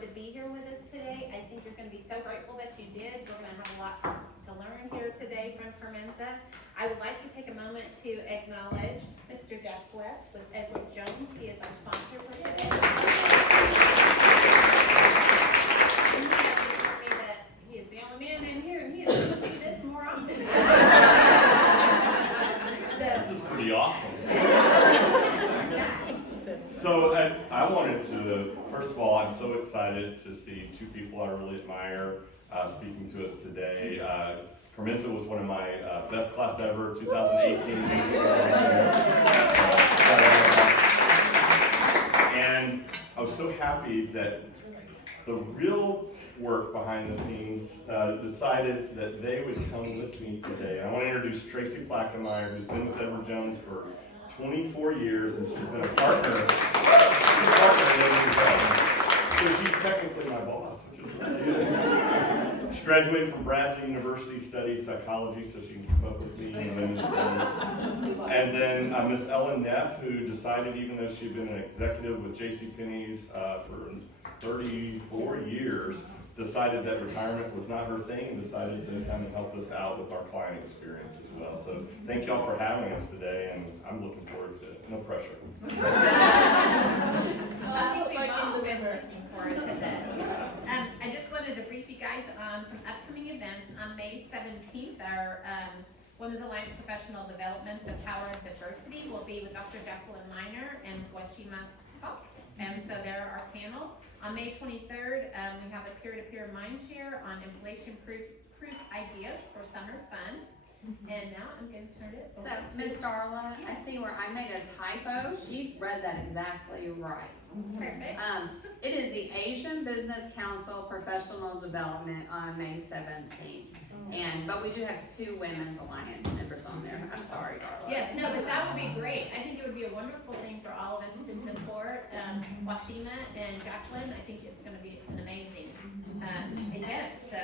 to be here with us today. I think you're going to be so grateful that you did. We're going to have a lot to learn here today from Carmenza. I would like to take a moment to acknowledge Mr. Jeff West with Edward Jones. He is our sponsor for today. He is the only man in here, and he is going to do this more often. This is pretty awesome. So I wanted to, first of all, I'm so excited to see two people I really admire speaking to us today. Carmenza was one of my best class ever, 2018. And I was so happy that the real work behind the scenes decided that they would come with me today. I want to introduce Tracy Plackemeier, who's been with Edward Jones for 24 years, and she's been a partner. So she's technically my boss, which is really good. She graduated from Bradley University, studied psychology, so she can keep up with me in women's studies. And then Miss Ellen Neff, who decided, even though she'd been an executive with JCPenney's for 34 years, decided that retirement was not her thing and decided to kind of help us out with our client experience as well. So thank y'all for having us today, and I'm looking forward to it. No pressure. Well, I think we've all been looking forward to this. I just wanted to brief you guys on some upcoming events. On May 17th, our Women's Alliance Professional Development, The Power of Diversity, will be with Dr. Jacqueline Miner and Washima Hawk. And so they're our panel. On May 23rd, we have a peer-to-peer mindshare on inflation-proof ideas for summer fun. And now I'm going to turn it over So, Ms. Darla, I see where I made a typo. She read that exactly right. Perfect. It is the Asian Business Council Professional Development on May 17th. But we do have 2 Women's Alliance members on there. I'm sorry, Darla. Yes, no, but that would be great. I think it would be a wonderful thing for all of us to support Washima and Jacqueline. I think it's going to be an amazing event. So,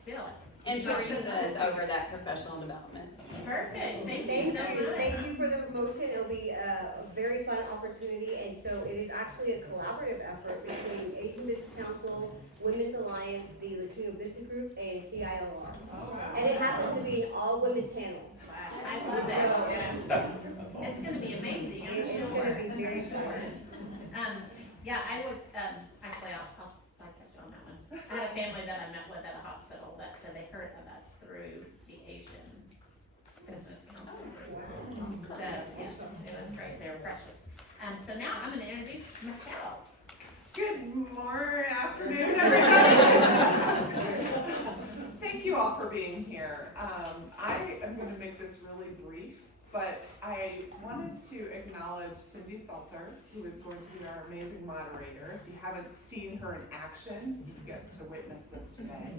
still. And Teresa is over that professional development. Perfect. Thank you so much. Thank you for the promotion. It'll be a very fun opportunity, and so it is actually a collaborative effort between Asian Business Council, Women's Alliance, the Latino Business Group, and CILR. Oh, wow. And it happens to be an all-women panel. Wow. I love that. It's going to be amazing. I'm It's sure. going to be very I'm sure. fun. Yeah, I was, actually, I'll side catch on that one. I had a family that I met with at a hospital that said they heard of us through the Asian Business Council. So, yes, it was great. They were precious. So now I'm going to introduce Michelle. Good morning, afternoon, everybody. Thank you all for being here. I am going to make this really brief, but I wanted to acknowledge Cindy Salter, who is going to be our amazing moderator. If you haven't seen her in action, you get to witness this today.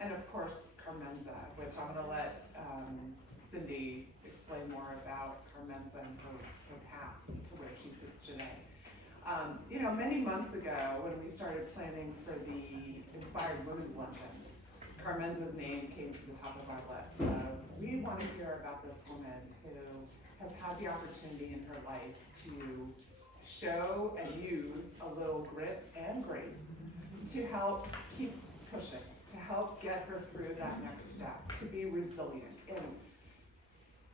And of course, Carmenza, which I'm going to let Cindy explain more about Carmenza and her path to where she sits today. Many months ago, when we started planning for the Inspired Women's Luncheon, Carmenza's name came to the top of our list. We want to hear about this woman who has had the opportunity in her life to show and use a little grit and grace to help keep pushing, to help get her through that next step, to be resilient. And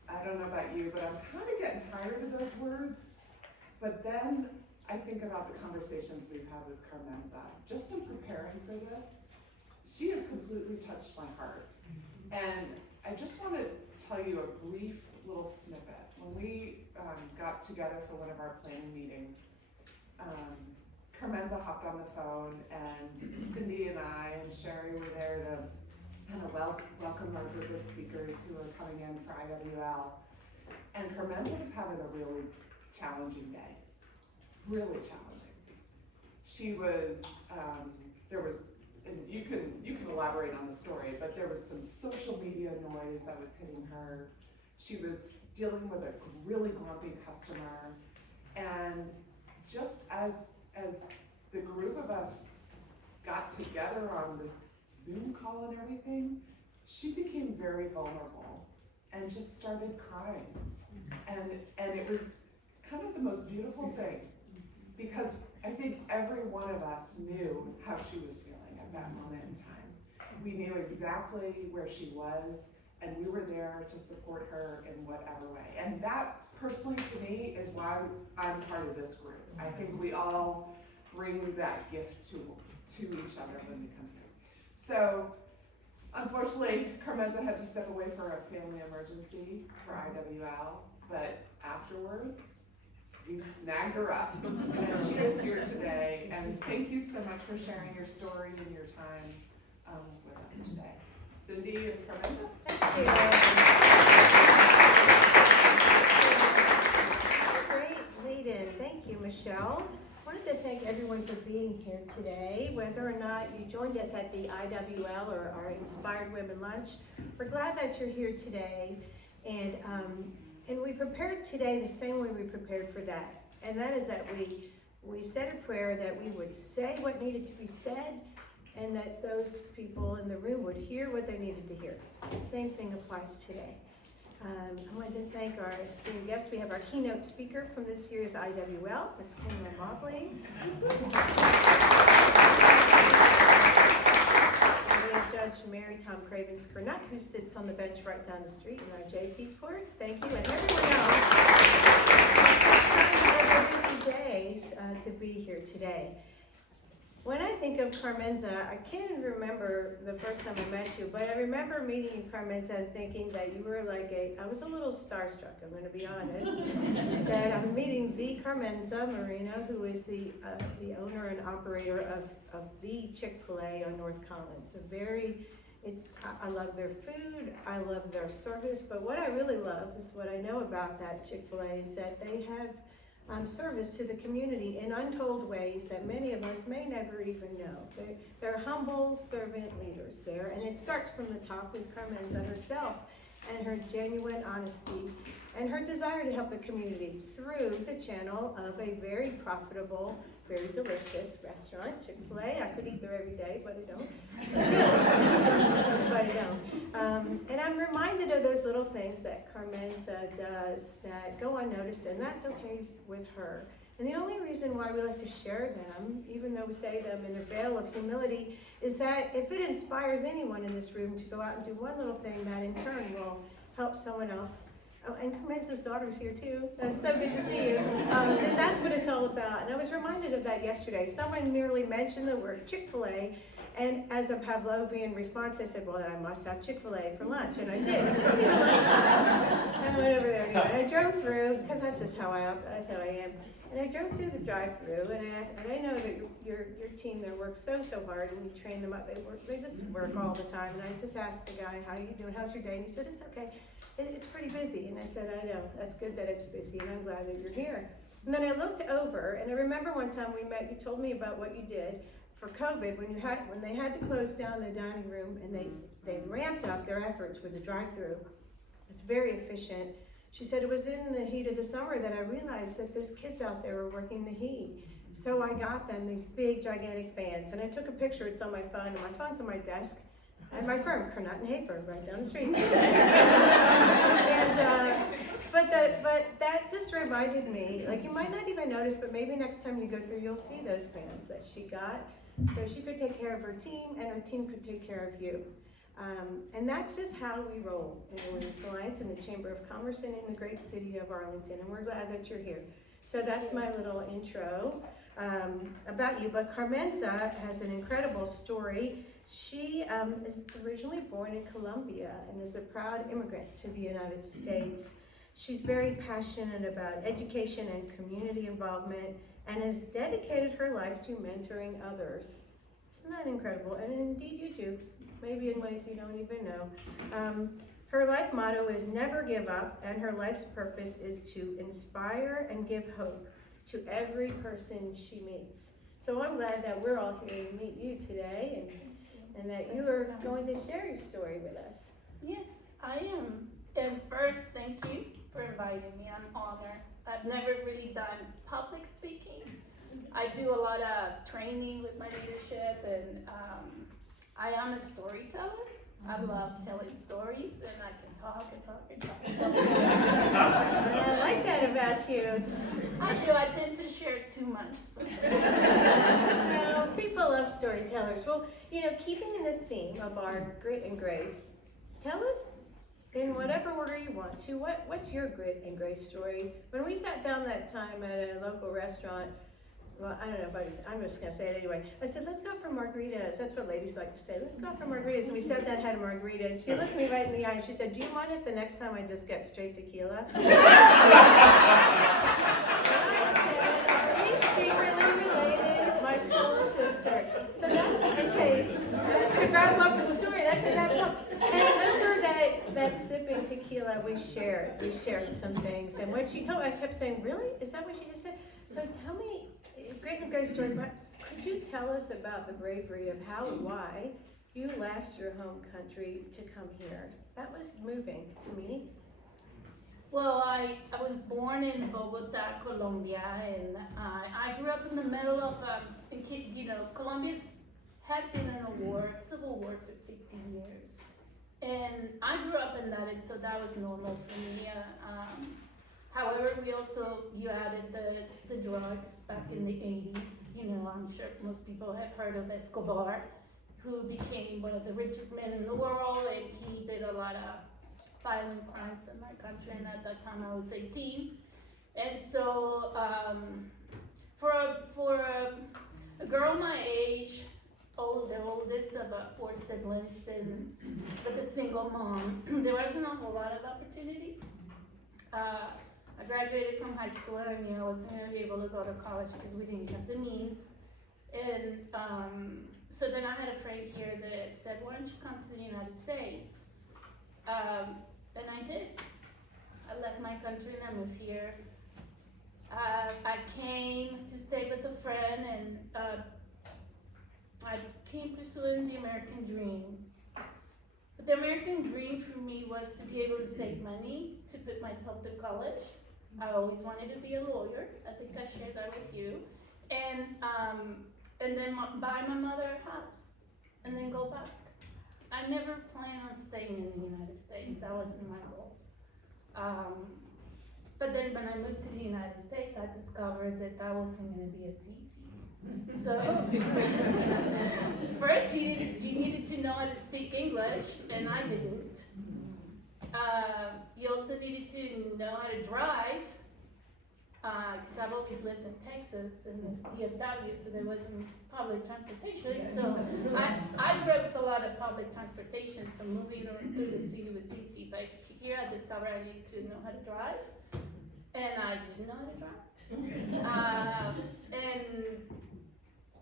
I don't know about you, but I'm kind of getting tired of those words. But then I think about the conversations we've had with Carmenza. Just in preparing for this, she has completely touched my heart. And I just want to tell you a brief little snippet. When we got together for one of our planning meetings, Carmenza hopped on the phone, and Cindy and I and Sherry were there to kind of welcome our group of speakers who were coming in for IWL. And Carmenza was having a really challenging day. Really challenging. She was, and you can elaborate on the story, but there was some social media noise that was hitting her. She was dealing with a really grumpy customer, and just as the group of us got together on this Zoom call and everything, she became very vulnerable and just started crying. And it was kind of the most beautiful thing, because I think every one one of us knew how she was feeling at that moment in time. We knew exactly where she was, and we were there to support her in whatever way. And that, personally, to me, is why I'm part of this group. I think we all bring that gift to each other when we come through. So, unfortunately, Carmenza had to step away for a family emergency for IWL, but afterwards, you snagged her up, and she is here today. And thank you so much for sharing your story and your time with us today. Cindy and Carmenza. Great lead-in. Thank you, Michelle. I wanted to thank everyone for being here today. Whether or not you joined us at the IWL or our Inspired Women Lunch, we're glad that you're here today. And we prepared today the same way we prepared for that. And that is that we said a prayer that we would say what needed to be said and that those people in the room would hear what they needed to hear. The same thing applies today. I wanted to thank our esteemed guests. We have our keynote speaker from this year's IWL, Ms. Kimberly Mobley. We have Judge Mary Tom Cravens-Kernut, who sits on the bench right down the street in our JP court. Thank you, and everyone else. Busy days to be here today. When I think of Carmenza, I can't even remember the first time I met you, but I remember meeting you, Carmenza, and thinking that you were like I was a little starstruck, I'm going to be honest, that I'm meeting the Carmenza Moreno, who is the owner and operator of the Chick-fil-A on North Collins. I love their food, I love their service, but what I really love is what I know about that Chick-fil-A is that they have service to the community in untold ways that many of us may never even know. They're humble servant leaders there, and it starts from the top with Carmenza herself and her genuine honesty and her desire to help the community through the channel of a very profitable, very delicious restaurant, Chick-fil-A. I could eat there every day, but I don't. And I'm reminded of those little things that Carmenza does that go unnoticed, and that's okay with her. And the only reason why we like to share them, even though we say them in a veil of humility, is that if it inspires anyone in this room to go out and do one little thing, that in turn will help someone else. Oh, and Carmenza's daughter's here too. That's so good to see you. And that's what it's all about. And I was reminded of that yesterday. Someone merely mentioned the word Chick-fil-A, and as a Pavlovian response, I said, well, I must have Chick-fil-A for lunch, and I did. I went over there anyway. And I drove through, because that's just how I am. And I drove through the drive-through, and I asked, and I know that your team there works so hard, and you train them up. They just work all the time. And I just asked the guy, how are you doing? How's your day? And he said, it's okay. It's pretty busy. And I said, I know, that's good that it's busy, and I'm glad that you're here. And then I looked over, and I remember one time we met, you told me about what you did for COVID when they had to close down the dining room, and they ramped up their efforts with the drive-through. It's very efficient. She said it was in the heat of the summer that I realized that those kids out there were working the heat. So I got them these big, gigantic fans, and I took a picture. It's on my phone, and my phone's on my desk. And my firm, Kernut and Hafer, right down the street. But that just reminded me, like you might not even notice, but maybe next time you go through, you'll see those fans that she got. So she could take care of her team, and her team could take care of you. And that's just how we roll in the Women's Alliance, in the Chamber of Commerce, and in the great city of Arlington. And we're glad that you're here. So that's my little intro about you. But Carmenza has an incredible story. She is originally born in Colombia and is a proud immigrant to the United States. She's very passionate about education and community involvement and has dedicated her life to mentoring others. Isn't that incredible? And indeed you do, maybe in ways you don't even know. Her life motto is never give up, and her life's purpose is to inspire and give hope to every person she meets. So I'm glad that we're all here to meet you today and that you are going to share your story with us. Yes, I am. And first, thank you for inviting me. I'm honored. I've never really done public speaking. I do a lot of training with my leadership, and I am a storyteller. I love telling stories, and I can talk and talk and talk. So, I like that about you. I do. I tend to share too much. So. Yeah, storytellers. Well, keeping in the theme of our grit and grace, tell us in whatever order you want to, what's your grit and grace story? When we sat down that time at a local restaurant, well, I don't know if I'm just gonna say it anyway. I said, let's go for margaritas. That's what ladies like to say. Let's go for margaritas. And we sat down and had a margarita. And she looked me right in the eye and she said, do you mind if the next time I just get straight tequila? And I said, are we secretly related? My soul sister. So that's okay. That could wrap up the story. That could wrap it up. And over that sipping tequila, we shared some things. And when she told me, I kept saying, really? Is that what she just said? So tell me, great story, but could you tell us about the bravery of how and why you left your home country to come here? That was moving to me. Well, I was born in Bogota, Colombia, and I grew up in the middle of, Colombia's had been in a civil war for 15 years. And I grew up in that, and so that was normal for me. However, you added the drugs back in the 80s. I'm sure most people have heard of Escobar, who became one of the richest men in the world, and he did a lot of violent crimes in my country, and at that time I was 18. And so, for a girl my age, the oldest of 4 siblings, and with a single mom, there wasn't a whole lot of opportunity. I graduated from high school and I knew I wasn't going to be able to go to college because we didn't have the means. And so then I had a friend here that said, why don't you come to the United States? And I did. I left my country and I moved here. I came to stay with a friend, and I came pursuing the American dream. But the American dream for me was to be able to save money to put myself through college. I always wanted to be a lawyer. I think I shared that with you. And then buy my mother a house, and then go back. I never planned on staying in the United States. That wasn't my goal. But then when I moved to the United States, I discovered that wasn't going to be as easy. So first you needed to know how to speak English, and I didn't. You also needed to know how to drive, because I've always lived in Texas and DFW, so there wasn't public transportation. So I grew up with a lot of public transportation, so moving through the city was easy. But here I discovered I needed to know how to drive, and I didn't know how to drive.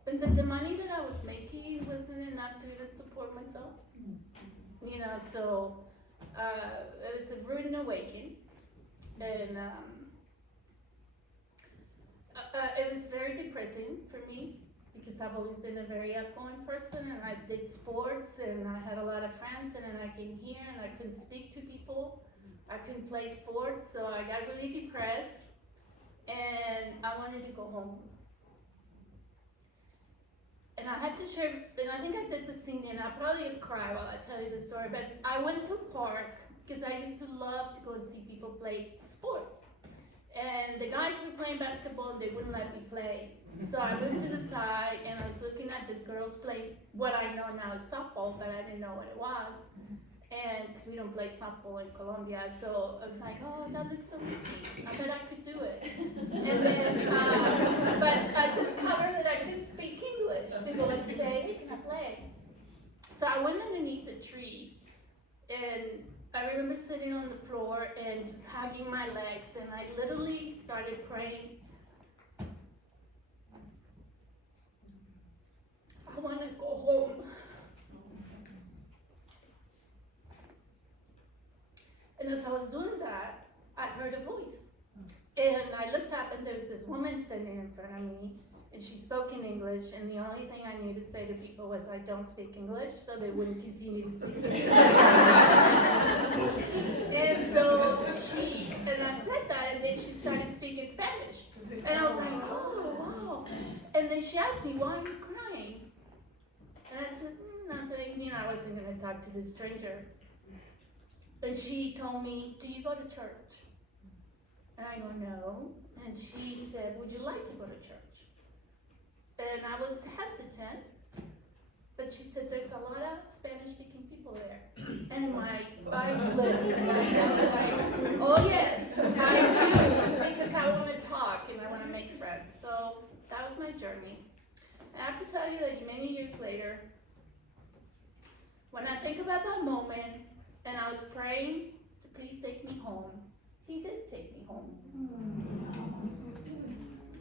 And the money that I was making wasn't enough to even support myself. So it was a rude awakening, and it was very depressing for me because I've always been a very outgoing person, and I did sports, and I had a lot of friends, and then I came here and I couldn't speak to people. I couldn't play sports, so I got really depressed, and I wanted to go home. And I had to share, and I think I did the singing, I'll probably cry while I tell you the story, but I went to a park because I used to love to go and see people play sports. And the guys were playing basketball and they wouldn't let me play. So I moved to the side and I was looking at these girls play what I know now is softball, but I didn't know what it was. And because we don't play softball in Colombia, so I was like, oh, that looks so easy. I bet I could do it. And then, but I discovered that I could speak English to go and say, hey, can I play? So I went underneath a tree, and I remember sitting on the floor and just hugging my legs, and I literally started praying. I want to go home. And as I was doing that, I heard a voice. And I looked up and there was this woman standing in front of me, and she spoke in English, and the only thing I knew to say to people was I don't speak English, so they wouldn't continue to speak to me. And so and I said that, and then she started speaking Spanish. And I was like, oh, wow. And then she asked me, why are you crying? And I said, nothing, I wasn't gonna talk to this stranger. And she told me, do you go to church? And I go, no. And she said, would you like to go to church? And I was hesitant, But she said, there's a lot of Spanish-speaking people there. And my eyes lit. And I was like, oh yes, I do, because I want to talk and I want to make friends. So that was my journey. And I have to tell you that many years later, when I think about that moment, and I was praying to please take me home, he did take me home.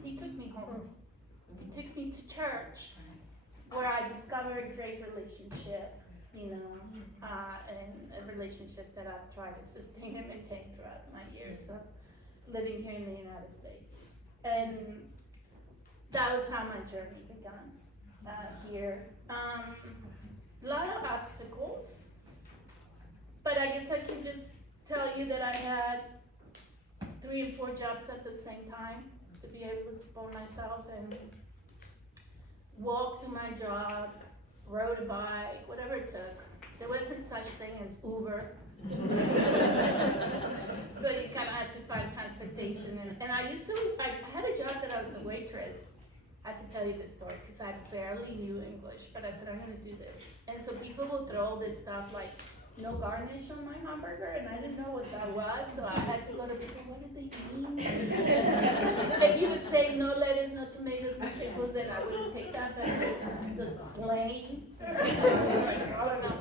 He took me home. He took me to church, where I discovered a great relationship, and a relationship that I've tried to sustain and maintain throughout my years of living here in the United States. And that was how my journey began here. A lot of obstacles, but I guess I can just tell you that I had 3 and 4 jobs at the same time to be able to support myself and walk to my jobs, rode a bike, whatever it took. There wasn't such thing as Uber. So you kind of had to find transportation. And I had a job that I was a waitress. I have to tell you this story because I barely knew English, but I said, I'm gonna do this. And so people will throw all this stuff like no garnish on my hamburger, and I didn't know what that was, so I had to go to people, what did they mean? If you would say no lettuce, no tomatoes, no pickles, then I wouldn't pick that, but it was the slang. I don't know.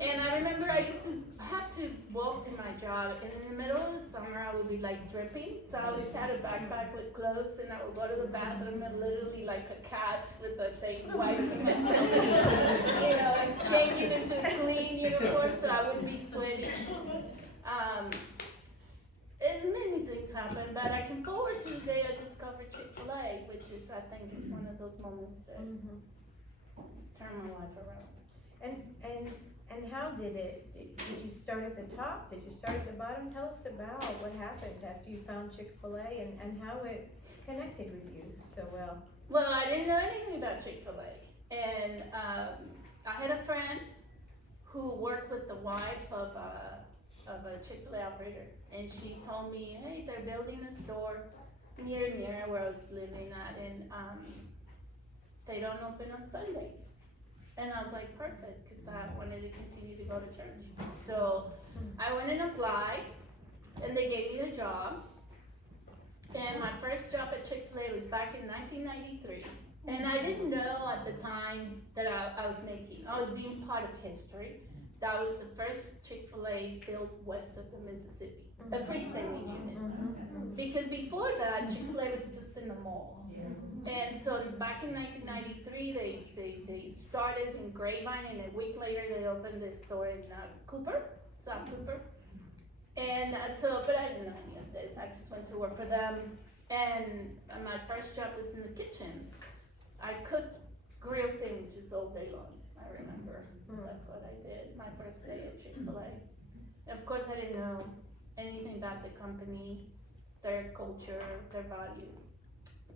And I remember I used to have to walk to my job, and in the middle of the summer I would be like dripping, so I always had a backpack with clothes, and I would go to the bathroom and literally like a cat with a thing wiping myself, like changing into a clean uniform so I wouldn't be sweaty. And many things happened, but I can forward to the day I discovered Chick-fil-A, which is, I think, is one of those moments that turned my life around. And how did it, did you start at the top? Did you start at the bottom? Tell us about what happened after you found Chick-fil-A and how it connected with you so well. Well, I didn't know anything about Chick-fil-A. And I had a friend who worked with the wife of a Chick-fil-A operator. And she told me, hey, they're building a store near where I was living at, and they don't open on Sundays. And I was like, perfect, because I wanted to continue to go to church. So I went and applied, and they gave me the job. And my first job at Chick-fil-A was back in 1993. And I didn't know at the time that I was being part of history. That was the first Chick-fil-A built west of the Mississippi, a freestanding unit. Because before that, Chick-fil-A was just in the malls. And so back in 1993, they started in Grapevine, and a week later they opened this store in South Cooper. And but I didn't know any of this. I just went to work for them. And my first job was in the kitchen. I cooked grilled sandwiches all day long, I remember. That's what I did my first day at Chick-fil-A. Of course, I didn't know anything about the company, their culture, their values.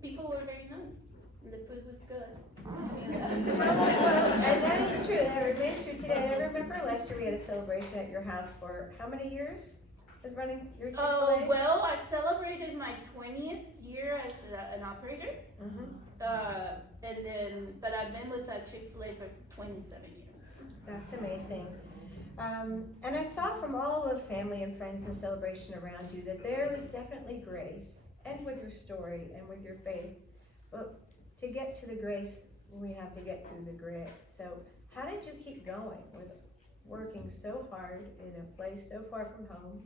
People were very nice, and the food was good. And that is true, that remains true today. I remember last year we had a celebration at your house for how many years of running your Chick-fil-A? Oh, well, I celebrated my 20th year as an operator. But I've been with Chick-fil-A for 27 years. That's amazing. And I saw from all the family and friends and celebration around you that there is definitely grace, and with your story and with your faith. But to get to the grace, we have to get through the grit. So how did you keep going with working so hard in a place so far from home,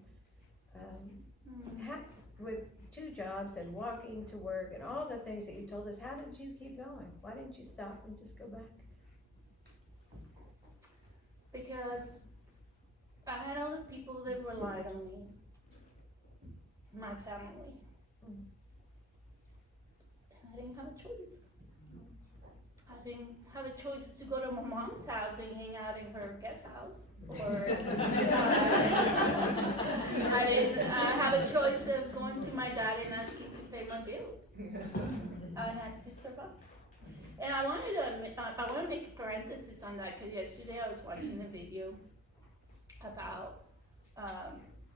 with 2 jobs and walking to work and all the things that you told us? How did you keep going? Why didn't you stop and just go back? Because I had all the people that relied on me, my family. And I didn't have a choice. I didn't have a choice to go to my mom's house and hang out in her guest house. Or I didn't have a choice of going to my dad and asking to pay my bills. I had to survive. And I want to make a parenthesis on that, because yesterday I was watching a video about, I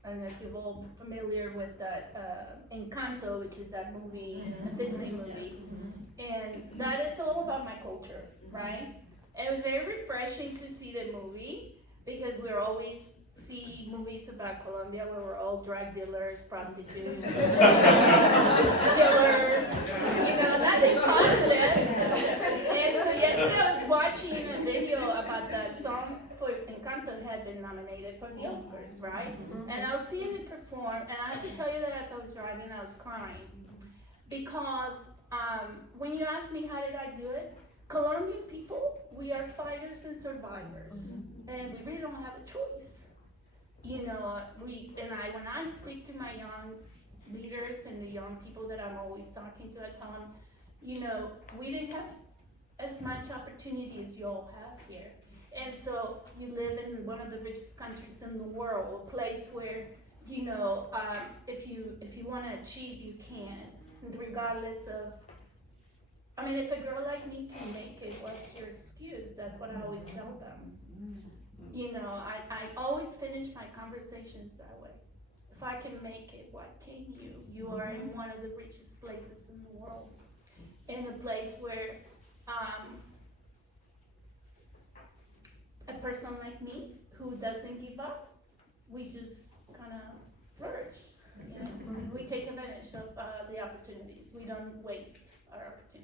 don't know if you're all familiar with that Encanto, which is that movie, Disney movie. And that is all about my culture, right? And it was very refreshing to see the movie, because we always see movies about Colombia where we're all drug dealers, prostitutes, killers, nothing positive. And so yesterday I was watching a video about that song for Encanto had been nominated for the Oscars, right? And I was seeing it perform, and I have to tell you that as I was driving, I was crying. Because when you ask me how did I do it, Colombian people, we are fighters and survivors, and we really don't have a choice. When I speak to my young leaders and the young people that I'm always talking to, I tell them, we didn't have as much opportunity as you all have here. And so you live in one of the richest countries in the world, a place where, if you want to achieve, you can, regardless of, if a girl like me can make it, what's your excuse? That's what I always tell them. I always finish my conversations that way. If I can make it, why can't you? You are in one of the richest places in the world. In a place where a person like me who doesn't give up, we just kind of flourish. We take advantage of the opportunities. We don't waste our opportunities.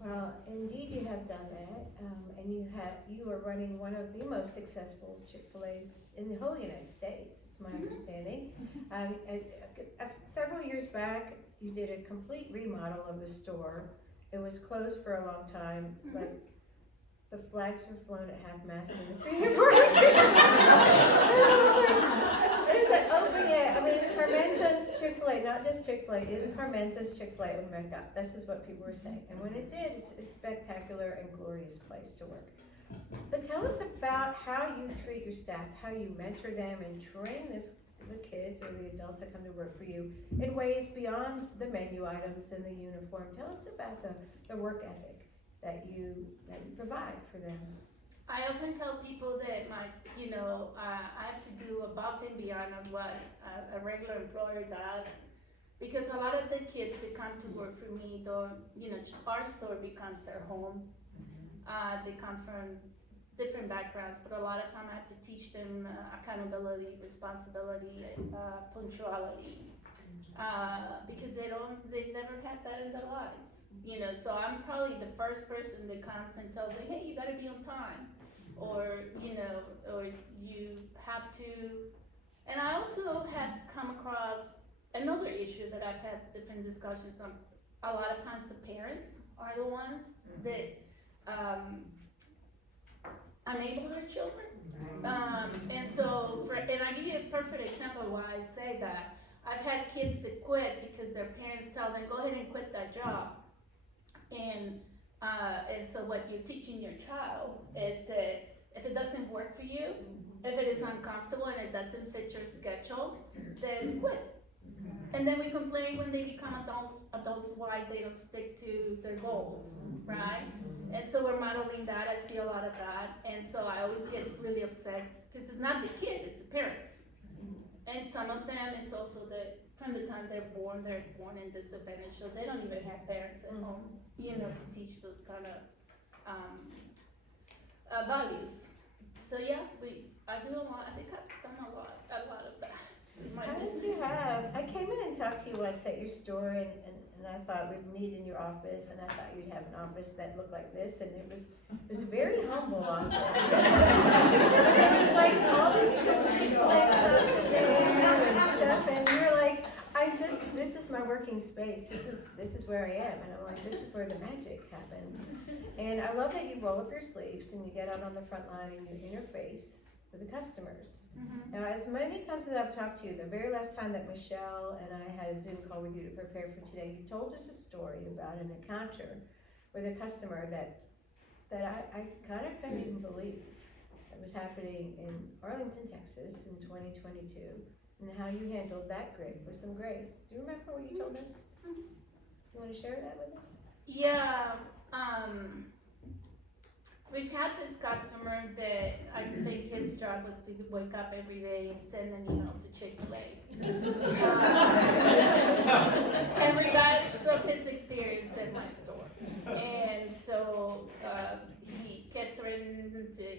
Well, indeed you have done that, and you are running one of the most successful Chick-fil-A's in the whole United States, it's my understanding. Several years back, you did a complete remodel of the store. It was closed for a long time, like the flags were flown at half-mast in the Singapore. It's like, open it. It's Carmenza's Chick-fil-A, not just Chick-fil-A, it's Carmenza's Chick-fil-A. Oh my God, this is what people were saying. And when it did, it's a spectacular and glorious place to work. But tell us about how you treat your staff, how you mentor them and train the kids or the adults that come to work for you in ways beyond the menu items and the uniform. Tell us about the work ethic that you provide for them. I often tell people that I have to do above and beyond of what a regular employer does, because a lot of the kids that come to work for me don't, our store becomes their home. They come from different backgrounds, but a lot of time I have to teach them accountability, responsibility, punctuality, because they've never had that in their lives. So I'm probably the first person that comes and tells them, hey, you gotta be on time, or you have to. And I also have come across another issue that I've had different discussions on. A lot of times the parents are the ones that enable their children. And I give you a perfect example why I say that. I've had kids that quit because their parents tell them, go ahead and quit that job. And so what you're teaching your child is that if it doesn't work for you, if it is uncomfortable and it doesn't fit your schedule, then quit. And then we complain when they become adults why they don't stick to their goals, right? And so we're modeling that. I see a lot of that. And so I always get really upset because it's not the kid, it's the parents. And some of them is also that from the time they're born in disadvantage, so they don't even have parents at home, to teach those kind of values. So yeah, I do a lot. I think I've done a lot of that. How did you have? I came in and talked to you once at your store, and I thought we'd meet in your office, and I thought you'd have an office that looked like this, and it was a very humble office. There was like all this Chick-fil-A sauces there and stuff, and you're like, this is my working space. This is where I am, and I'm like, this is where the magic happens. And I love that you roll up your sleeves and you get out on the front line and you interface with the customers. Now, as many times as I've talked to you, the very last time that Michelle and I had a Zoom call with you to prepare for today, you told us a story about an encounter with a customer that I kind of couldn't even believe that was happening in Arlington, Texas in 2022, and how you handled that with some grace. Do you remember what you told us? You want to share that with us? Yeah. We've had this customer that I think his job was to wake up every day and send an email to Chick-fil-A. And regardless of his experience at my store. And so he kept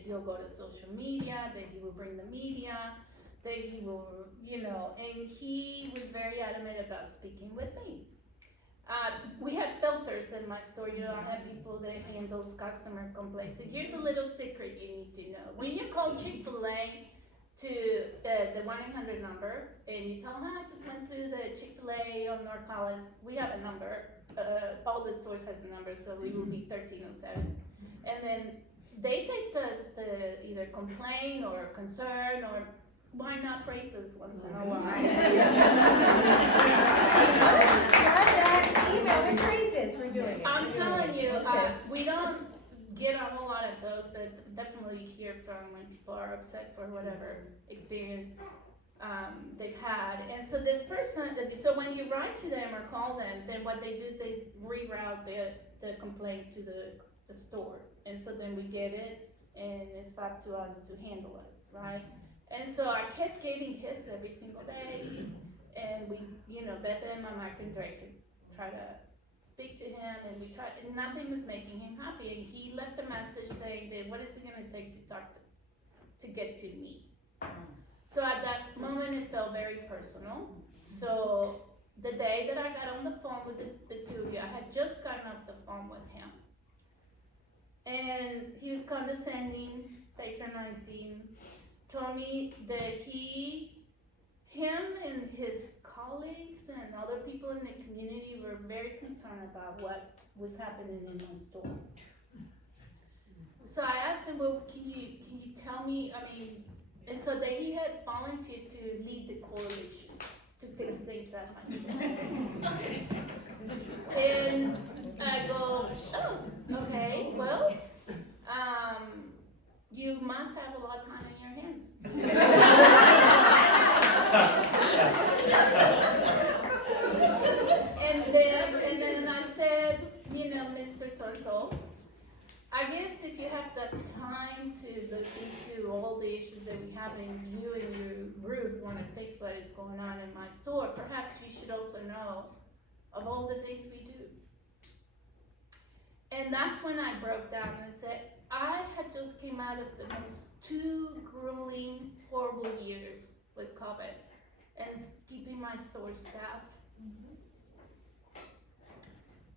he'll go to social media, that he will bring the media, that he will, and he was very adamant about speaking with me. We had filters in my store, I had people that handles customer complaints. So here's a little secret you need to know. When you call Chick-fil-A to the 1-800 number, and you tell them, I just went through the Chick-fil-A on North Collins, we have a number, all the stores has a number, so we will be 1307. And then they take the either complaint or concern or why not braces once in a while? Email and praises, we're doing it. I'm telling you, Okay. we don't get a whole lot of those, but definitely hear from when people are upset for whatever experience they've had. And so this person, so when you write to them or call them, then what they do, they reroute the complaint to the store. And so then we get it, and it's up to us to handle it, right? And so I kept getting hits every single day, and we, Beth and my Mike and Drake to try to speak to him, and we tried, and nothing was making him happy. And he left a message saying that what is it going to take to talk to get to me? So at that moment, it felt very personal. So the day that I got on the phone with the two of you, I had just gotten off the phone with him, and he was condescending, patronizing. Told me that him and his colleagues and other people in the community were very concerned about what was happening in my store. So I asked him, well, can you tell me, and so that he had volunteered to lead the coalition to fix things at my store. And I go, oh, okay, well, you must have a lot of time in your hands. and then I said, Mr. So-so, I guess if you have the time to look into all the issues that we have and you and your group want to fix what is going on in my store, perhaps you should also know of all the things we do. And that's when I broke down and said, I had just came out of the most 2 grueling, horrible years with COVID and keeping my store staffed,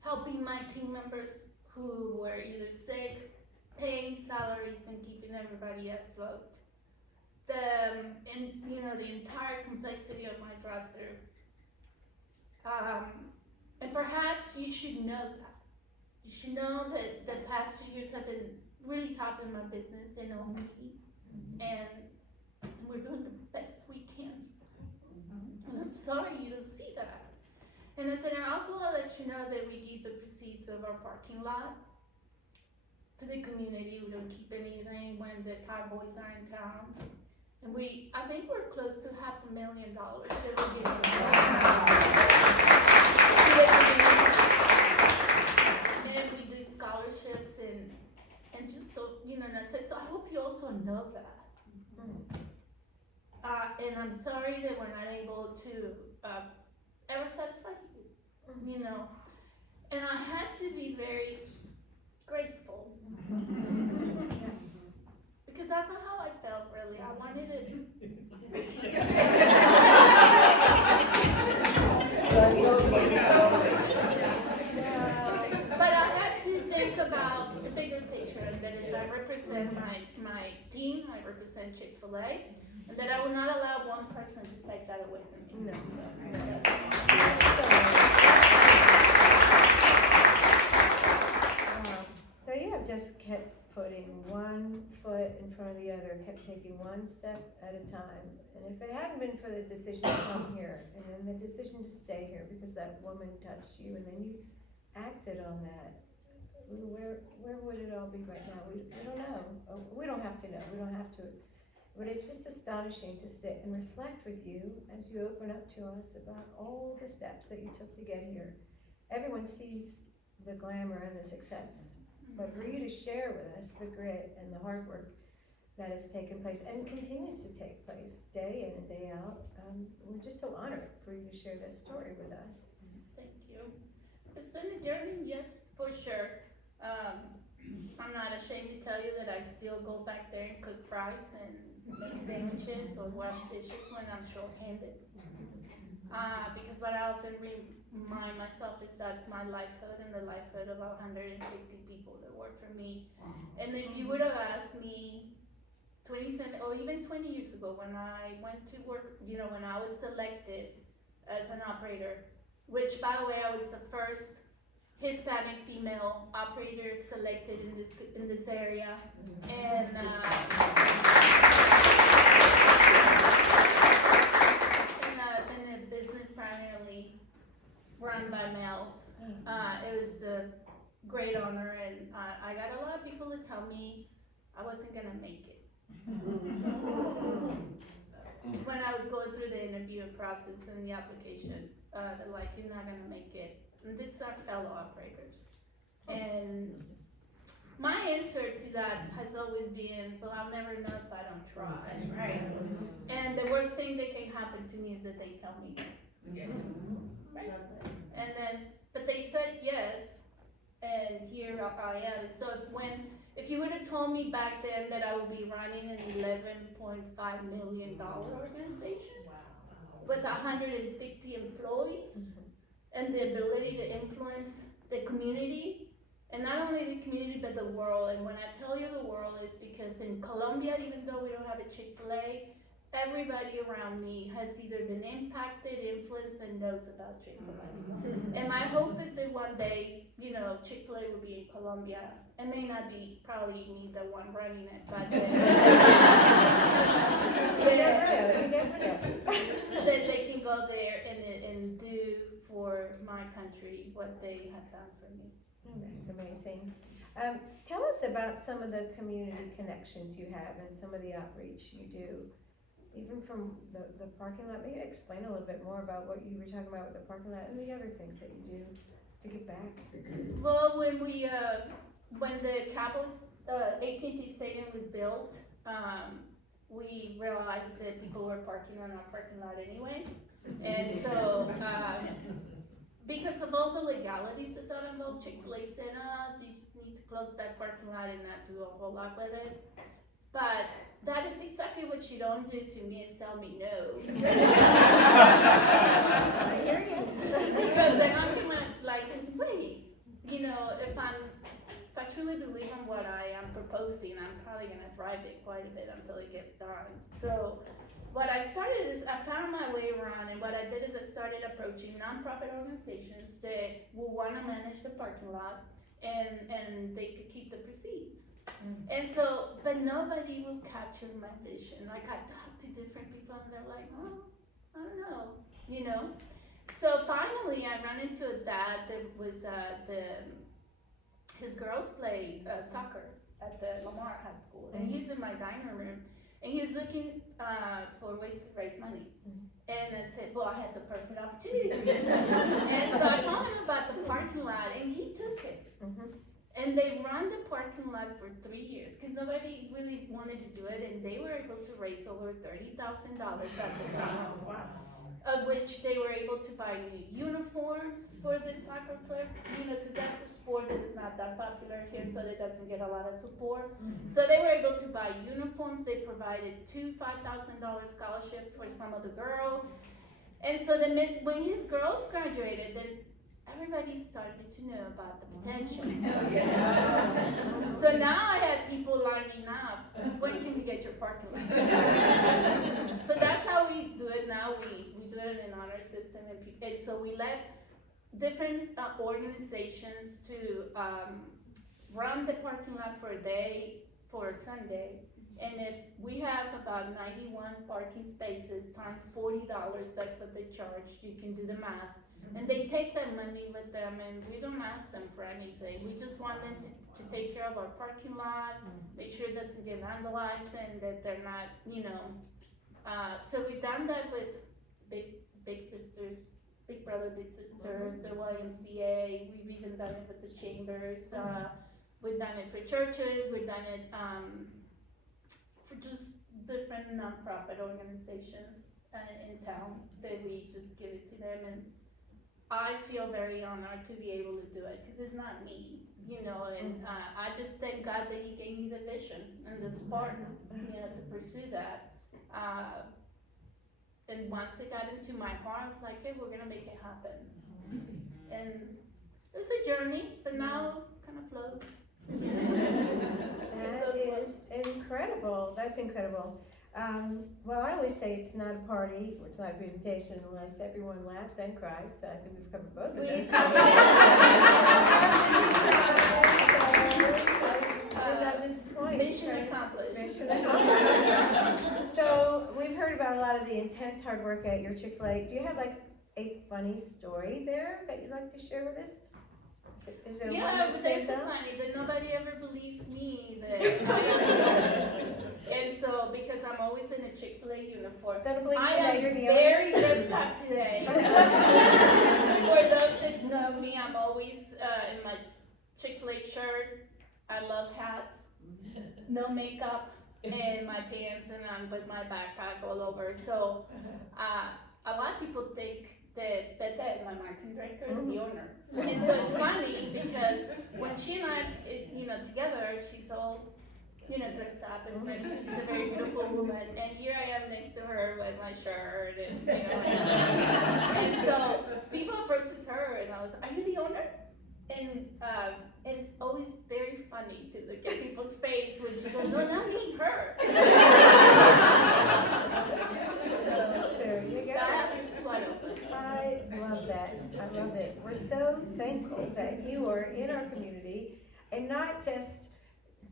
helping my team members who were either sick, paying salaries and keeping everybody afloat. The entire complexity of my drive-through. And perhaps you should know that. You should know that the past 2 years have been really tough in my business, they know me, and we're doing the best we can. And I'm sorry you don't see that. And I said, and I also want to let you know that we give the proceeds of our parking lot to the community. We don't keep anything when the Cowboys are in town. And I think we're close to $500,000 that we give to the community. And we do scholarships and just, and I said, so I hope you also know that. And I'm sorry that we're not able to ever satisfy you, And I had to be very graceful. Because that's not how I felt, really. I wanted it. But I had to think about the bigger picture, and that is I represent my team, I represent Chick-fil-A, and that I will not allow one person to take that away from me. So you have just kept putting one foot in front of the other, kept taking one step at a time. And if it hadn't been for the decision to come here, and then the decision to stay here because that woman touched you, and then you acted on that, where would it all be right now? We don't know. We don't have to know. We don't have to. But it's just astonishing to sit and reflect with you as you open up to us about all the steps that you took to get here. Everyone sees the glamour and the success, but for you to share with us the grit and the hard work that has taken place and continues to take place day in and day out, we're just so honored for you to share this story with us. Thank you. It's been a journey, yes, for sure. I'm not ashamed to tell you that I still go back there and cook fries and make sandwiches or wash dishes when I'm short-handed. Because what I often remind myself is that's my livelihood and the livelihood of 150 people that work for me. And if you would have asked me 27 or even 20 years ago when I went to work, when I was selected as an operator, which by the way, I was the first Hispanic female operator selected in this area, and in a business primarily run by males. It was a great honor, and I got a lot of people to tell me I wasn't gonna make it. When I was going through the interview process and the application, they're like, you're not gonna make it. And these are fellow operators. And my answer to that has always been, well, I'll never know if I don't try, right? And the worst thing that can happen to me is that they tell me no. Yes. Right? And then, but they said yes, and here I am. And so if you would have told me back then that I would be running an $11.5 million organization with 150 employees and the ability to influence the community, and not only the community but the world. And when I tell you the world, is because in Colombia, even though we don't have a Chick-fil-A, everybody around me has either been impacted, influenced, and knows about Chick-fil-A. And my hope is that one day, Chick-fil-A will be in Colombia. It may not be probably me the one running it, but that they can go there and do for my country what they have done for me. Oh, that's amazing. Tell us about some of the community connections you have and some of the outreach you do. Even from the parking lot, maybe explain a little bit more about what you were talking about with the parking lot and the other things that you do to give back. Well, when the Cabos AT&T Stadium was built, we realized that people were parking on our parking lot anyway. And so, because of all the legalities that got involved, Chick-fil-A said, you just need to close that parking lot and not do a whole lot with it. But that is exactly what you don't do to me, is tell me no. I hear you. Because then I'm gonna wait, if I truly believe in what I am proposing, I'm probably gonna drive it quite a bit until it gets done. So what I started is I found my way around, and what I did is I started approaching nonprofit organizations that will wanna manage the parking lot and they could keep the proceeds. And so, but nobody will capture my vision. Like I talk to different people and they're like, I don't know, So finally I ran into a dad that was, his girls played soccer at the Lamar High School, and he was in my dining room, and he was looking for ways to raise money. And I said, well, I had the perfect opportunity. And so I told him about the parking lot, and he took it. And they ran the parking lot for 3 years because nobody really wanted to do it, and they were able to raise over $30,000 at the time, of which they were able to buy new uniforms for the soccer club, because that's the sport that is not that popular here, so it doesn't get a lot of support. So they were able to buy uniforms. They provided 2 $5,000 scholarships for some of the girls. And so when his girls graduated, then everybody started to know about the potential. So now I had people lining up, when can we get your parking lot? So that's how we do it now. We do it in an honor system, and so we let different organizations to run the parking lot for a day, for a Sunday. And if we have about 91 parking spaces times $40, that's what they charge. You can do the math. And they take that money with them, and we don't ask them for anything. We just want them to take care of our parking lot, make sure it doesn't get vandalized, and that they're not, so we've done that with big sisters, Big Brother, Big Sisters, the YMCA. We've even done it with the chambers. We've done it for churches. We've done it for just different nonprofit organizations in town that we just give it to them. And I feel very honored to be able to do it, because it's not me, you know, and I just thank God that He gave me the vision and the spark, you know, to pursue that. And once it got into my heart, I was like, hey, we're gonna make it happen. And it was a journey, but now kind of flows. That is incredible. That's incredible. Well, I always say it's not a party, it's not a presentation unless everyone laughs and cries. So I think we've covered both of those. At this point, Mission accomplished. Mission accomplished. So we've heard about a lot of the intense hard work at your Chick-fil-A. Do you have like a funny story there that you'd like to share with us? Is there one Yeah, that but stands there's the out? funny that nobody ever believes me that I am. And so, because I'm always in a Chick-fil-A uniform, Don't believe I me that am you're the very dressed up today. For those that know me, I'm always in my Chick-fil-A shirt. I love hats, no makeup, and my pants, and I'm with my backpack all over. So, a lot of people think that Beta, my marketing director, is the owner. And so it's funny because when she and I are together, she's all, dressed up and she's a very beautiful woman. And here I am next to her with my shirt and, and so people approaches her and I was, are you the owner? And it's always very funny to look at people's face when she goes, no, not me, her. So There you go. that happens quite often. I love that. I love it. We're so thankful that you are in our community and not just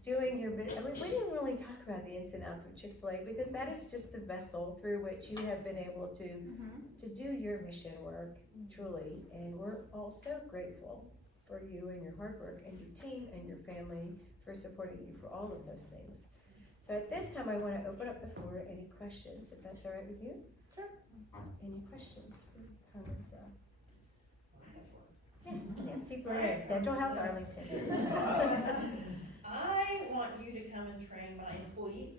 doing your business. I mean, we didn't really talk about the ins and outs of Chick-fil-A because that is just the vessel through which you have been able to do your mission work, truly. And we're all so grateful for you and your hard work and your team and your family for supporting you for all of those things. So at this time, I want to open up the floor to any questions, if that's all right with you. Sure. Any questions for Carmenza? Yes, Nancy Blair, Dental Health Arlington. I want you to come and train my employees.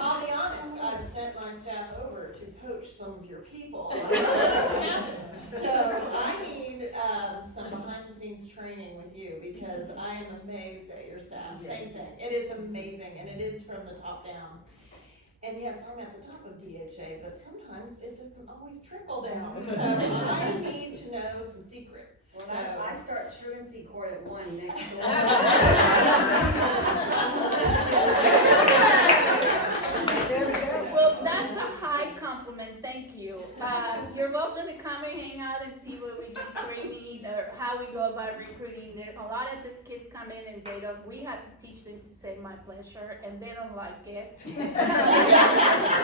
I'll be honest, I've sent my staff over to poach some of your people. So I need some behind the scenes training with you because I am amazed at your staff. Same thing. It is amazing and it is from the top down. And yes, I'm at the top of DHA, but sometimes it doesn't always trickle down. So I need to know some secrets. Well, So. I start truancy court at 1 next door. There we go. Well, that's a high compliment, thank you. You're welcome to come and hang out and see what we do training or how we go about recruiting. There, a lot of these kids come in and we have to teach them to say my pleasure and they don't like it.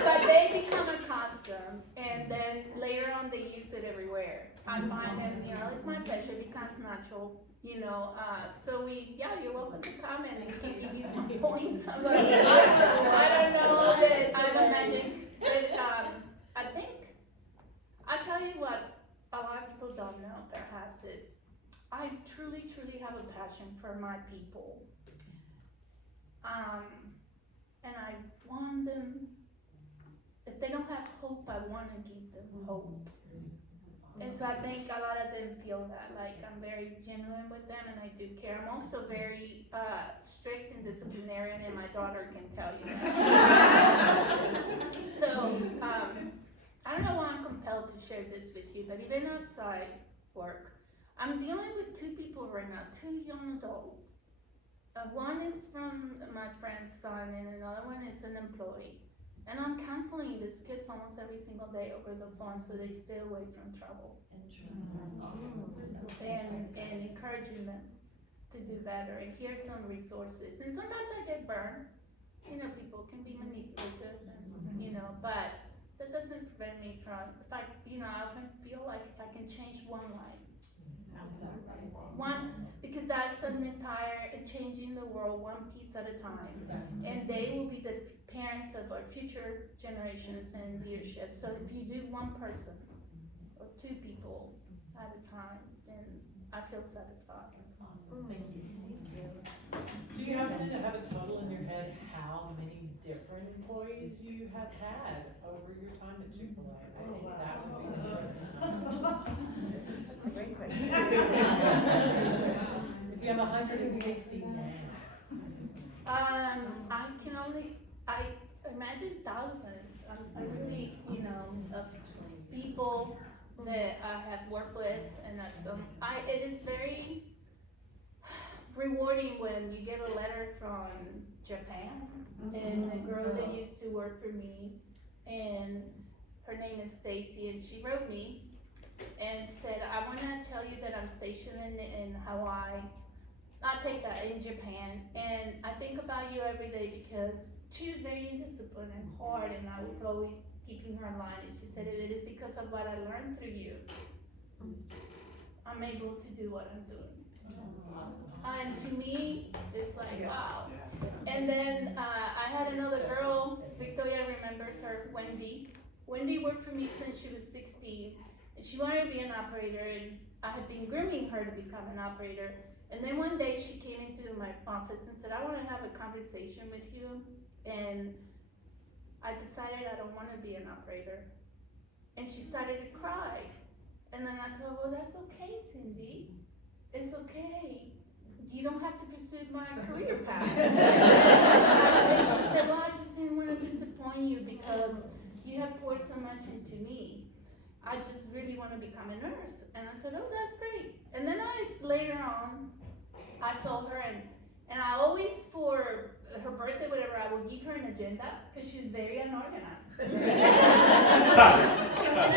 But they become accustomed and then later on they use it everywhere. I find them, it's my pleasure, it becomes natural. So you're welcome to come and give you some points. I don't know that I'm a magic, but I think, I'll tell you what a lot of people don't know perhaps is, I truly, truly have a passion for my people. And I want them, if they don't have hope, I want to give them hope. And so I think a lot of them feel that, like I'm very genuine with them and I do care. I'm also very strict and disciplinarian and my daughter can tell you that. So, I don't know why I'm compelled to share this with you, but even outside work, I'm dealing with 2 people right now, 2 young adults. One is from my friend's son and another one is an employee. And I'm counseling these kids almost every single day over the phone so they stay away from trouble. And encouraging them to do better. And here's some resources. And sometimes I get burned. People can be manipulative, and, but that doesn't prevent me from, I often feel like if I can change one life. Because that's an entire changing the world one piece at a time. And they will be the parents of our future generations and leadership. So if you do one person or 2 people at a time, then I feel satisfied. Thank you. Do you happen to have a total in your head how many different employees you have had over your time at Chick-fil-A? I think that would be interesting. That's a great question. If you have 160 now. I imagine thousands. I really, of people that I have worked with, and it is very rewarding when you get a letter from Japan, and a girl that used to work for me, and her name is Stacy, and she wrote me and said, I want to tell you that I'm stationed in Hawaii, not take that, in Japan, and I think about you every day because she was very indisciplined and hard, and I was always keeping her in line, and she said, it is because of what I learned through you. I'm able to do what I'm doing. And to me, it's like, wow. And then I had another girl, Victoria remembers her, Wendy. Wendy worked for me since she was 16, and she wanted to be an operator, and I had been grooming her to become an operator. And then one day she came into my office and said, I want to have a conversation with you, and I decided I don't want to be an operator. And she started to cry. And then I told her, well, that's okay, Cindy. It's okay. You don't have to pursue my career path. And she said, well, I just didn't want to disappoint you because you have poured so much into me. I just really want to become a nurse. And I said, oh, that's great. And then later on, I saw her, and I always, for her birthday, whatever, I would give her an agenda because she's very unorganized. An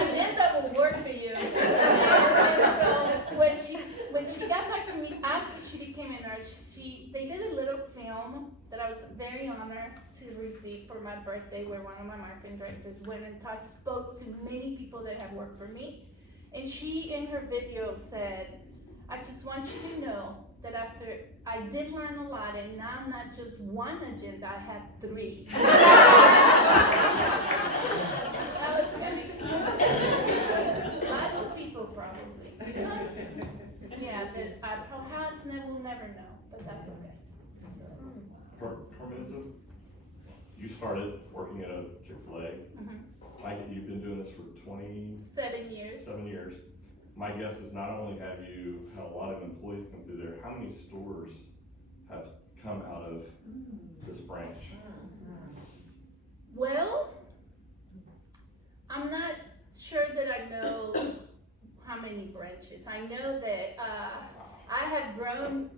agenda will work for you. And so when she got back to me after she became a nurse, they did a little film that I was very honored to receive for my birthday, where one of my marketing directors went and spoke to many people that have worked for me. And she, in her video, said, I just want you to know that after I did learn a lot, and now I'm not just one agenda, I have 3. That was funny. Lots of people probably. Yeah, that I perhaps will never know, but that's okay. Carmenza, you started working at a Chick-fil-A. You've been doing this for 7 years. 7 years. My guess is not only have you had a lot of employees come through there, how many stores have come out of this branch? Well, I'm not sure that I know how many branches. I know that I have grown.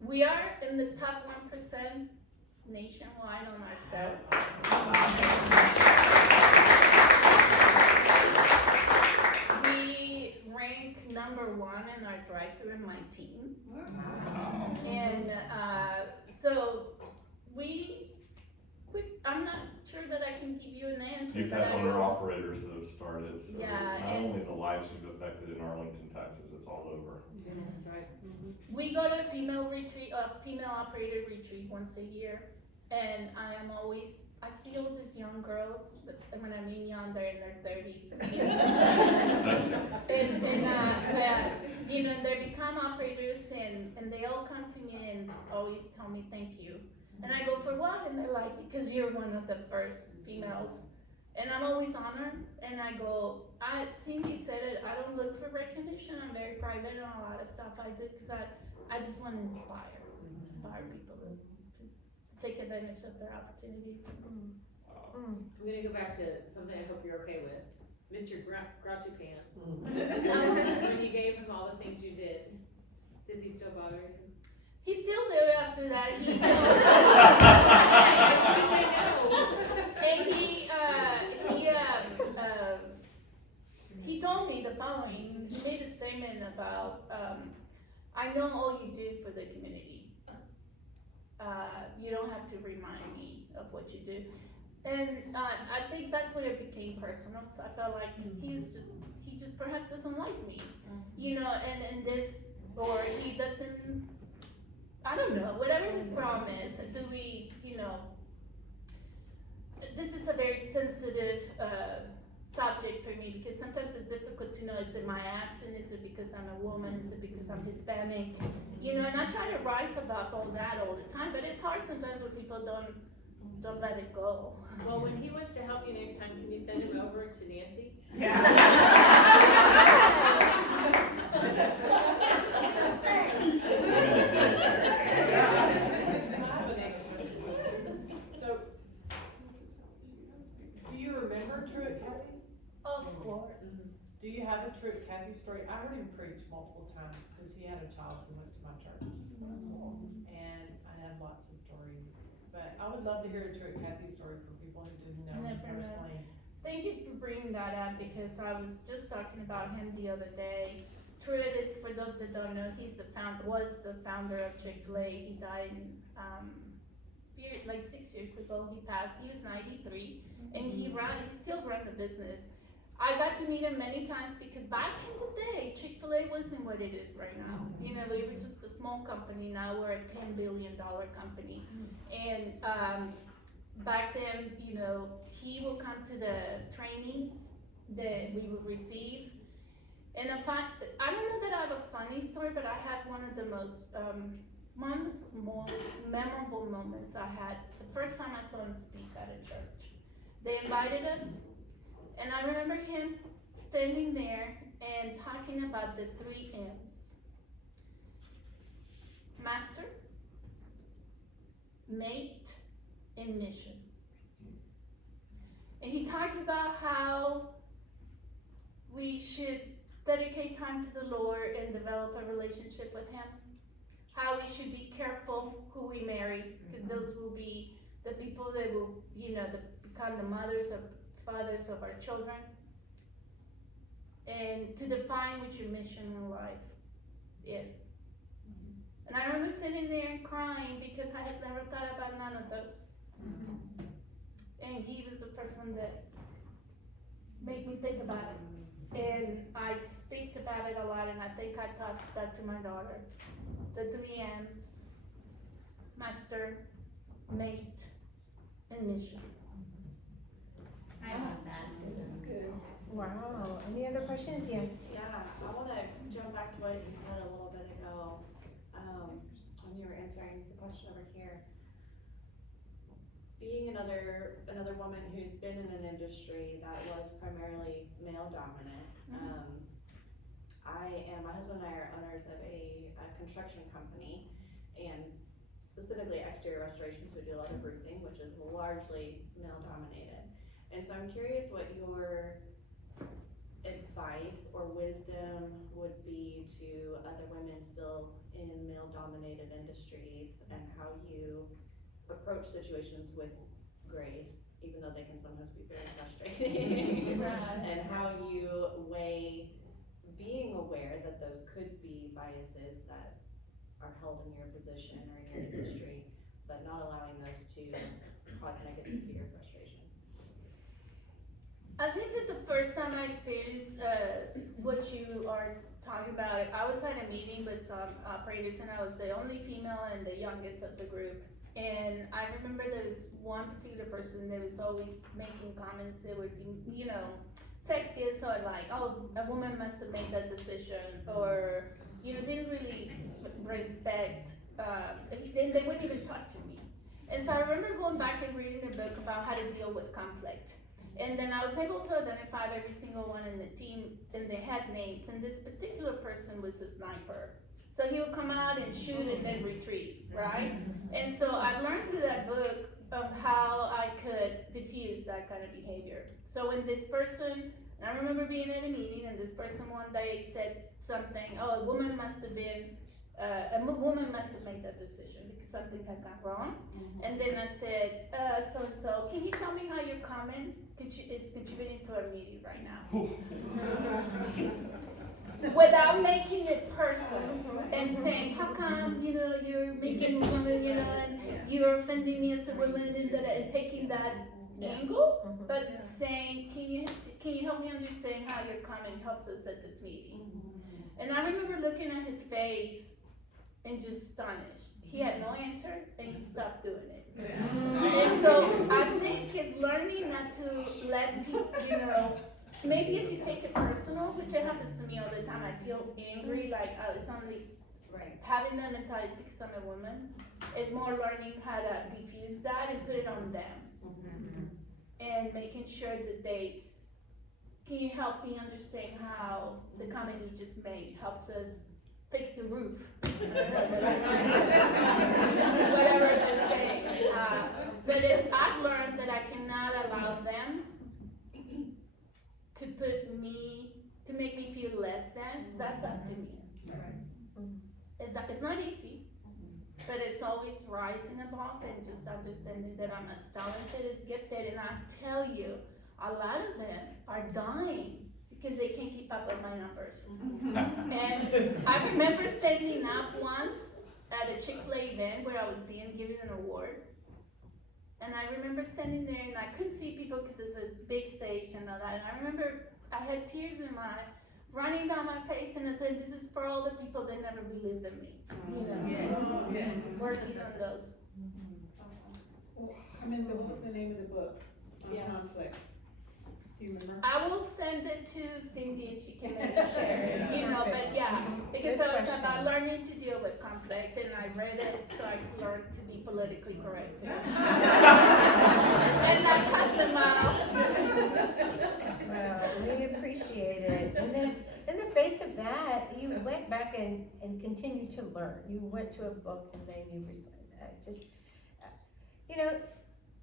We are in the top 1% nationwide on our sales. We rank number 1 in our drive-thru in my team. Wow. And so I'm not sure that I can give you an answer. You've had owner-operators that have started, so Yeah, it's not only the lives you've affected in Arlington, Texas, it's all over. That's right. We go to a female operator retreat once a year, and I see all these young girls, and when I mean young, they're in their 30s. and they become operators, and they all come to me and always tell me thank you. And I go, for what? And they're like, because you're one of the first females. And I'm always honored, and I go, Cindy said it, I don't look for recognition, I'm very private on a lot of stuff I do, because I just want to inspire people to take advantage of their opportunities. I'm gonna go back to something I hope you're okay with. Mr. Grouchy Pants. When you gave him all the things you did, does he still bother you? He still do after that. He told me the following. He made a statement about, I know all you did for the community. You don't have to remind me of what you do. And I think that's when it became personal. So I felt like he just perhaps doesn't like me, and this, or he doesn't. I don't know, whatever his problem is, this is a very sensitive subject for me because sometimes it's difficult to know, is it my accent, is it because I'm a woman, is it because I'm Hispanic, you know, and I try to rise above all that all the time, but it's hard sometimes when people don't let it go. Well, when he wants to help you next time, can you send him over to Nancy? So, do you remember Truett Kathy? Of course. Do you have a Truett Kathy story? I heard him preach multiple times because he had a child who went to my church. And I had lots of stories. But I would love to hear a Truett Kathy story for people who didn't know him Never know. personally. Thank you for bringing that up because I was just talking about him the other day. Truett is, for those that don't know, was the founder of Chick-fil-A. He died like 6 years ago. He passed. He was 93, and he still ran the business. I got to meet him many times because back in the day, Chick-fil-A wasn't what it is right now. You know, we were just a small company. Now we're a $10 billion company, and back then, you know, he will come to the trainings that we would receive. And I don't know that I have a funny story, but I had one of the most memorable moments I had the first time I saw him speak at a church. They invited us, and I remember him standing there and talking about the 3 M's. Master, mate, and mission. And he talked about how we should dedicate time to the Lord and develop a relationship with Him. How we should be careful who we marry, because those will be the people that will, you know, become the mothers or fathers of our children. And to define what your mission in life is. And I remember sitting there and crying because I had never thought about none of those. And he was the first one that made me think about it. And I speak about it a lot, and I think I taught that to my daughter. The 3 M's, master, mate, and mission. I love that. That's good. Wow. Any other questions? Yes. Yeah, I wanna jump back to what you said a little bit ago, when you were answering the question over here. Being another woman who's been in an industry that was primarily male dominant, my husband and I are owners of a construction company, and specifically exterior restorations. We do a lot of roofing, which is largely male dominated. And so I'm curious what your advice or wisdom would be to other women still in male dominated industries, and how you approach situations with grace, even though they can sometimes be very frustrating, and how you weigh being aware that those could be biases that are held in your position or in your industry, but not allowing those to cause negativity or frustration. I think that the first time I experienced what you are talking about, I was at a meeting with some operators, and I was the only female and the youngest of the group. And I remember there was one particular person that was always making comments that were, you know, sexist, or like, oh, a woman must have made that decision, or, you know, didn't really respect, they wouldn't even talk to me. And so I remember going back and reading a book about how to deal with conflict. And then I was able to identify every single one in the team, and they had names, and this particular person was a sniper. So he would come out and shoot and then retreat, right? And so I learned through that book of how I could diffuse that kind of behavior. So when this person, and I remember being at a meeting, and this person one day said something, oh, a woman must have made that decision because something had gone wrong. And then I said, so can you tell me how your comment is contributing to our meeting right now? Without making it personal and saying, how come, you know, you're making me woman, you know, and you're offending me as a woman, and taking that angle, but saying, can you help me understand how your comment helps us at this meeting? And I remember looking at his face and just astonished. He had no answer, and he stopped doing it. And so I think it's learning not to let people, you know, maybe if you take it personal, which it happens to me all the time, I feel angry, like, it's only Right. having that mentality is because I'm a woman. It's more learning how to diffuse that and put it on them. And making sure that can you help me understand how the comment you just made helps us fix the roof? Whatever it's saying. But I've learned that I cannot allow them to make me feel less than. That's up to me. It's not easy, but it's always rising above and just understanding that I'm as talented, as gifted, and I tell you, a lot of them are dying because they can't keep up with my numbers. And I remember standing up once at a Chick-fil-A event where I was being given an award. And I remember standing there and I couldn't see people because it's a big stage and all that. And I remember I had tears in my running down my face, and I said, this is for all the people that never believed in me. You know, working on those. Carmenza, what was the name of the book on conflict? Do you remember? I will send it to Cindy if she can maybe share it, you know, but yeah, because it was about learning to deal with conflict, and I read it so I could learn to be politically correct. And not cuss them out. Well, we appreciate it. And then, in the face of that, you went back and continued to learn. You went to a book and then you you know,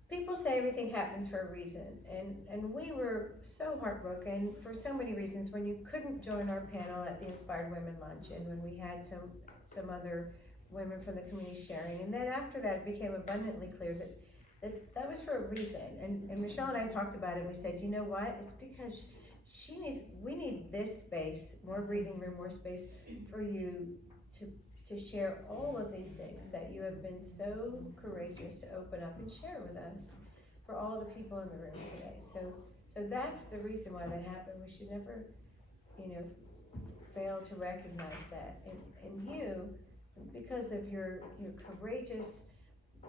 people say everything happens for a reason. And we were so heartbroken for so many reasons when you couldn't join our panel at the Inspired Women Lunch and when we had some other women from the community sharing. And then after that, it became abundantly clear that was for a reason. And Michelle and I talked about it and we said, you know what? It's because we need this space, more breathing room, more space for you to share all of these things that you have been so courageous to open up and share with us for all the people in the room today. So that's the reason why that happened. We should never, fail to recognize that. And you, because of your courageous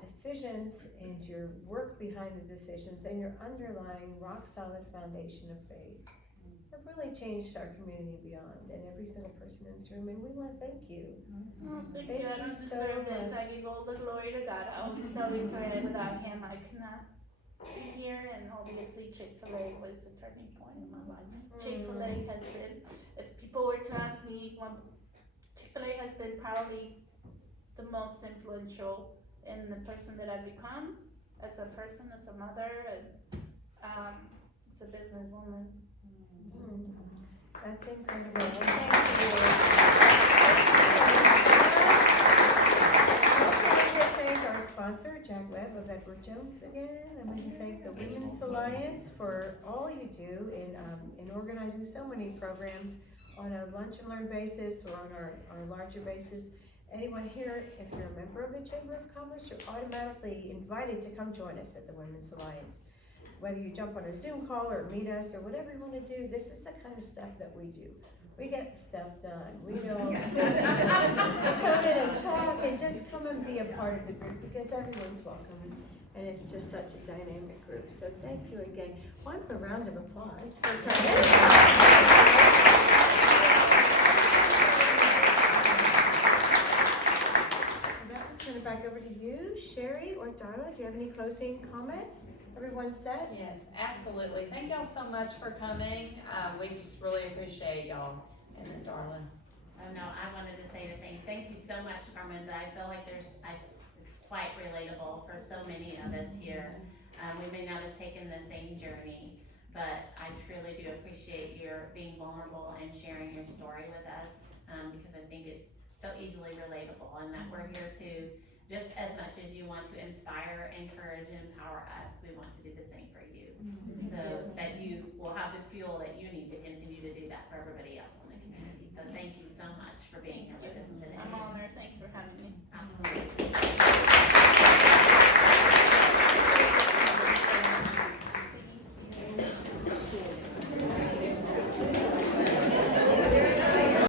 decisions and your work behind the decisions and your underlying rock solid foundation of faith, have really changed our community and beyond, and every single person in this room, and we want to thank you. Oh, thank you. I don't deserve this. I give all the glory to God. I always tell you, without Him, I cannot be here, and obviously Chick-fil-A was a turning point in my life. Chick-fil-A has been, if people were to ask me, Chick-fil-A has been probably the most influential in the person that I've become, as a person, as a mother, and as a businesswoman. That's incredible. Thank you. I also want to thank our sponsor, Jack Webb of Edward Jones again. I want to thank the Women's Alliance for all you do in organizing so many programs on a lunch and learn basis or on our larger basis. Anyone here, if you're a member of the Chamber of Commerce, you're automatically invited to come join us at the Women's Alliance. Whether you jump on a Zoom call or meet us or whatever you want to do, this is the kind of stuff that we do. We get stuff done. We don't come in and talk and just come and be a part of the group because everyone's welcome and it's just such a dynamic group. So thank you again. One more round of applause for Carmenza. Turn it back over to you, Sherry or Darla. Do you have any closing comments? Everyone set? Yes, absolutely. Thank y'all so much for coming. We just really appreciate y'all. And then Darla. Oh no, I wanted to say thank you so much, Carmenza. I feel like it's quite relatable for so many of us here. We may not have taken the same journey, but I truly do appreciate your being vulnerable and sharing your story with us, because I think it's so easily relatable, and that we're here to, just as much as you want to inspire, encourage, and empower us, we want to do the same for you. So that you will have the fuel that you need to continue to do that for everybody else in the community. So thank you